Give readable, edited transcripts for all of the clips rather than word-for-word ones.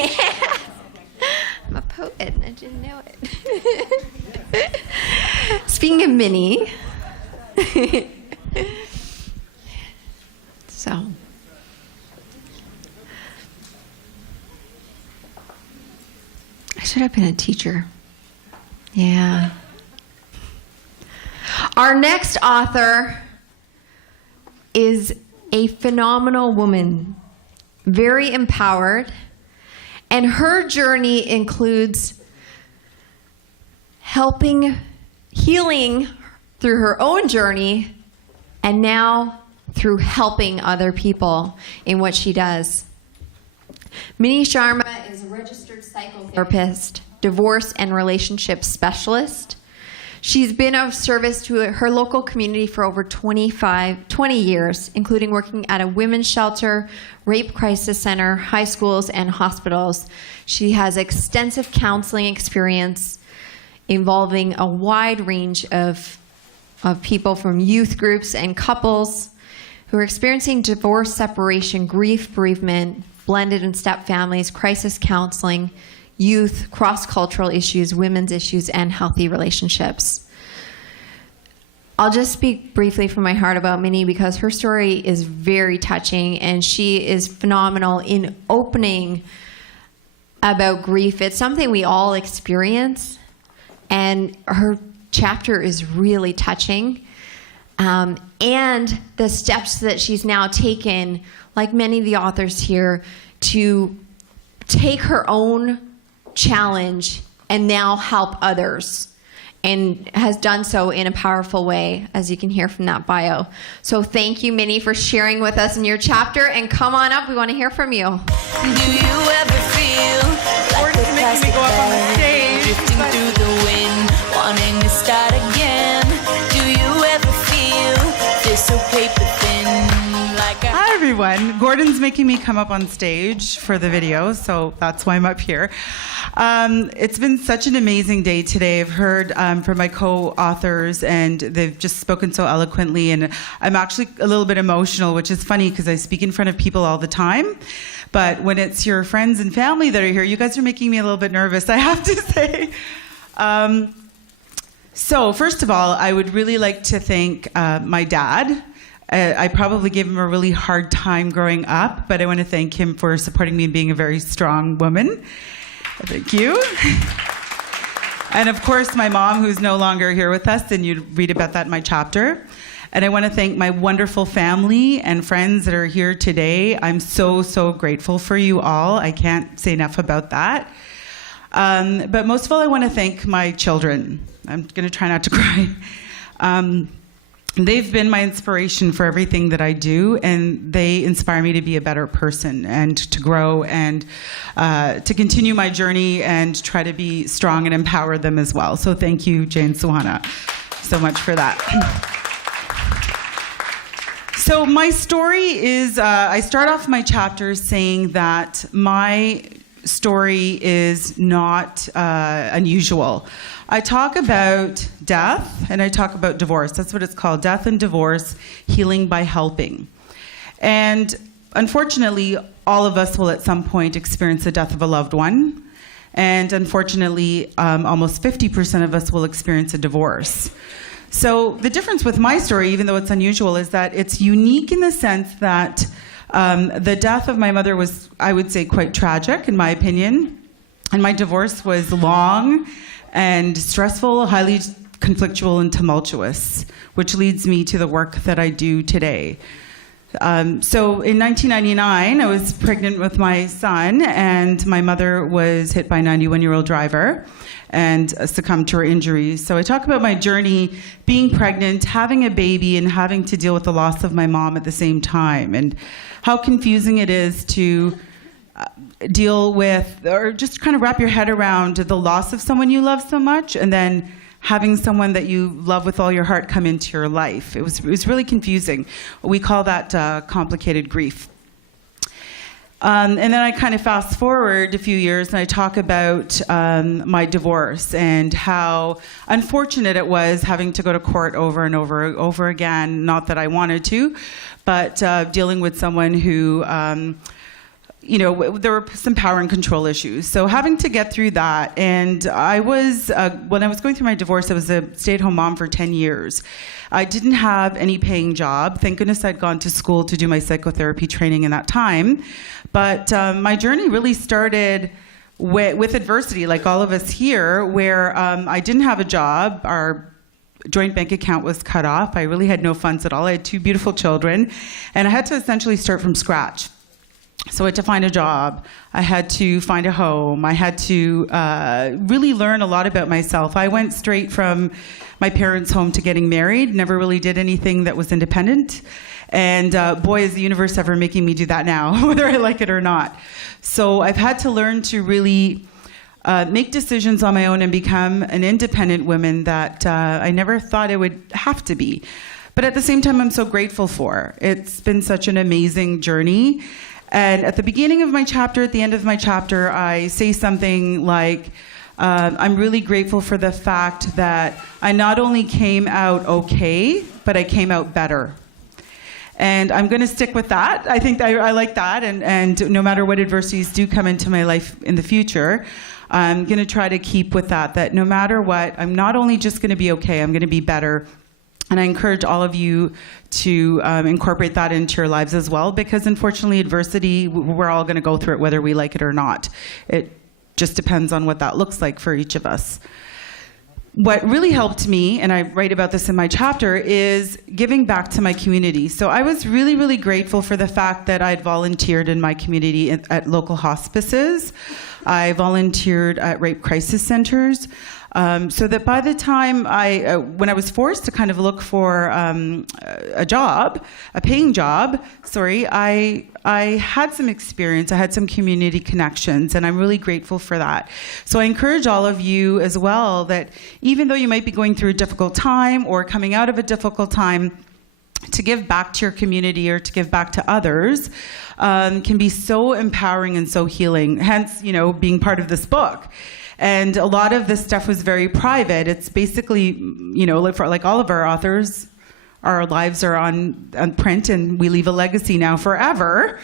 I'm a poet and I didn't know it. Speaking of Minni, so I should have been a teacher. Yeah. Our next author is a phenomenal woman, very empowered, and her journey includes healing through her own journey, and now through helping other people in what she does. Minni Sharma is a registered psychotherapist, divorce and relationship specialist. She's been of service to her local community for over 20 years, including working at a women's shelter, rape crisis center, high schools, and hospitals. She has extensive counseling experience involving a wide range of people from youth groups and couples who are experiencing divorce, separation, grief, bereavement, blended and step families, crisis counseling, youth, cross-cultural issues, women's issues, and healthy relationships. I'll just speak briefly from my heart about Minni because her story is very touching and she is phenomenal in opening about grief. It's something we all experience, and her chapter is really touching. And the steps that she's now taken, like many of the authors here, to take her own challenge and now help others, and has done so in a powerful way, as you can hear from that bio. So thank you, Minni, for sharing with us in your chapter, and come on up, we want to hear from you. Do you ever feel like We're just making me go up on the stage, drifting through the wind, wanting to start again? Do you ever feel this so paper thin? Hi everyone. Gordon's making me come up on stage for the video, so that's why I'm up here. It's been such an amazing day today. I've heard from my co-authors, and they've just spoken so eloquently, and I'm actually a little bit emotional, which is funny because I speak in front of people all the time. But when it's your friends and family that are here, you guys are making me a little bit nervous, I have to say. So first of all, I would really like to thank my dad. I probably gave him a really hard time growing up, but I want to thank him for supporting me and being a very strong woman. Thank you. And of course, my mom, who's no longer here with us, and you read about that in my chapter. And I want to thank my wonderful family and friends that are here today. I'm so, so grateful for you all. I can't say enough about that. But most of all, I want to thank my children. I'm going to try not to cry. They've been my inspiration for everything that I do, and they inspire me to be a better person and to grow and to continue my journey and try to be strong and empower them as well. So thank you, Jane Suhana, so much for that. So my story is, I start off my chapter saying that my story is not unusual. I talk about death and I talk about divorce. That's what it's called, death and divorce, healing by helping. And unfortunately, all of us will at some point experience the death of a loved one. And unfortunately, almost 50% of us will experience a divorce. So the difference with my story, even though it's unusual, is that it's unique in the sense that the death of my mother was, I would say, quite tragic, in my opinion. And my divorce was long and stressful, highly conflictual and tumultuous, which leads me to the work that I do today. So in 1999, I was pregnant with my son, and my mother was hit by a 91-year-old driver and succumbed to her injuries. So I talk about my journey being pregnant, having a baby, and having to deal with the loss of my mom at the same time, and how confusing it is to deal with, or just kind of wrap your head around the loss of someone you love so much, and then having someone that you love with all your heart come into your life. It was really confusing. We call that complicated grief. And then I kind of fast forward a few years and I talk about my divorce and how unfortunate it was having to go to court over and over again. Not that I wanted to, but dealing with someone who there were some power and control issues. So having to get through that, and I was, when I was going through my divorce, I was a stay-at-home mom for 10 years. I didn't have any paying job. Thank goodness I'd gone to school to do my psychotherapy training in that time. But my journey really started with adversity, like all of us here, where I didn't have a job. Our joint bank account was cut off. I really had no funds at all. I had 2 beautiful children, and I had to essentially start from scratch. So I had to find a job. I had to find a home. I had to really learn a lot about myself. I went straight from my parents' home to getting married, never really did anything that was independent. And boy, is the universe ever making me do that now, whether I like it or not. So I've had to learn to really make decisions on my own and become an independent woman that I never thought I would have to be. But at the same time, I'm so grateful for. It's been such an amazing journey. And at the beginning of my chapter, at the end of my chapter, I say something like, I'm really grateful for the fact that I not only came out okay, but I came out better. And I'm going to stick with that. I think I like that. And no matter what adversities do come into my life in the future, I'm going to try to keep with that no matter what, I'm not only just going to be okay, I'm going to be better. And I encourage all of you to incorporate that into your lives as well, because unfortunately adversity, we're all going to go through it whether we like it or not. It just depends on what that looks like for each of us. What really helped me, and I write about this in my chapter, is giving back to my community. So I was really, really grateful for the fact that I'd volunteered in my community at local hospices. I volunteered at rape crisis centers. So that by the time when I was forced to kind of look for a paying job, I had some experience, I had some community connections, and I'm really grateful for that. So I encourage all of you as well that even though you might be going through a difficult time or coming out of a difficult time, to give back to your community or to give back to others can be so empowering and so healing, hence, being part of this book. And a lot of this stuff was very private. It's basically, like all of our authors, our lives are on print and we leave a legacy now forever.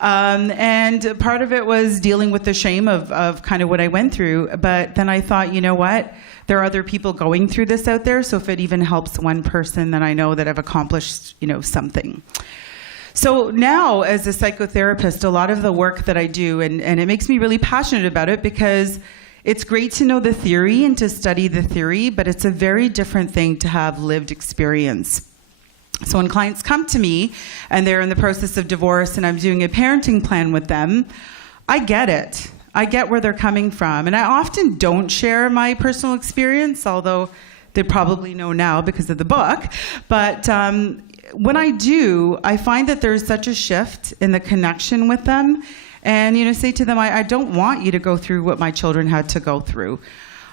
And part of it was dealing with the shame of kind of what I went through. But then I thought, you know what? There are other people going through this out there. So if it even helps one person, then I know that I've accomplished, something. So now as a psychotherapist, a lot of the work that I do, and it makes me really passionate about it because it's great to know the theory and to study the theory, but it's a very different thing to have lived experience. So when clients come to me and they're in the process of divorce and I'm doing a parenting plan with them, I get it. I get where they're coming from. And I often don't share my personal experience, although they probably know now because of the book. But when I do, I find that there's such a shift in the connection with them. And, say to them, I don't want you to go through what my children had to go through.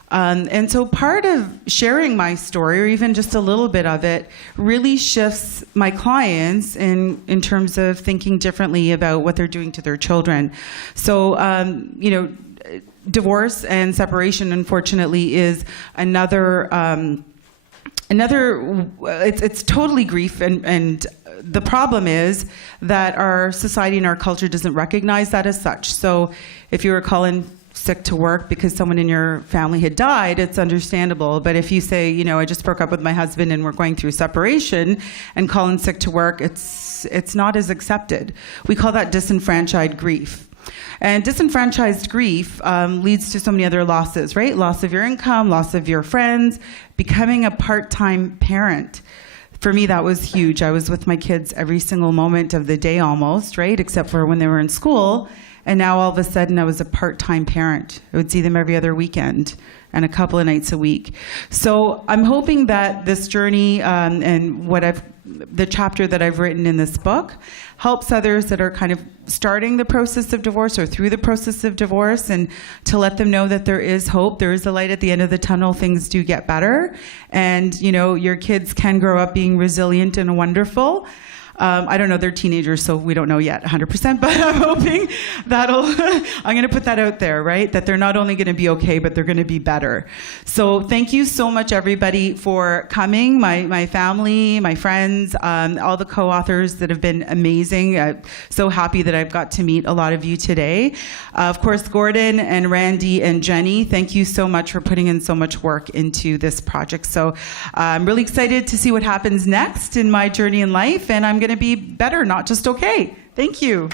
And so part of sharing my story, or even just a little bit of it, really shifts my clients in terms of thinking differently about what they're doing to their children. So, divorce and separation, unfortunately, is another, it's totally grief and the problem is that our society and our culture doesn't recognize that as such. So if you were calling sick to work because someone in your family had died, it's understandable. But if you say, I just broke up with my husband and we're going through separation, and calling sick to work, it's not as accepted. We call that disenfranchised grief. And disenfranchised grief leads to so many other losses, right? Loss of your income, loss of your friends, becoming a part-time parent. For me, that was huge. I was with my kids every single moment of the day almost, right? Except for when they were in school. And now all of a sudden I was a part-time parent. I would see them every other weekend and a couple of nights a week. So I'm hoping that this journey and the chapter that I've written in this book helps others that are kind of starting the process of divorce or through the process of divorce, and to let them know that there is hope, there is a light at the end of the tunnel, things do get better, and your kids can grow up being resilient and wonderful. I don't know, they're teenagers, so we don't know yet 100%, but I'm hoping I'm going to put that out there, right? That they're not only going to be okay, but they're going to be better. So thank you so much, everybody, for coming, my family, my friends, all the co-authors that have been amazing. So happy that I've got to meet a lot of you today. Of course, Gordon and Randy and Jenny, thank you so much for putting in so much work into this project. So I'm really excited to see what happens next in my journey in life, and I'm going to be better, not just okay. Thank you.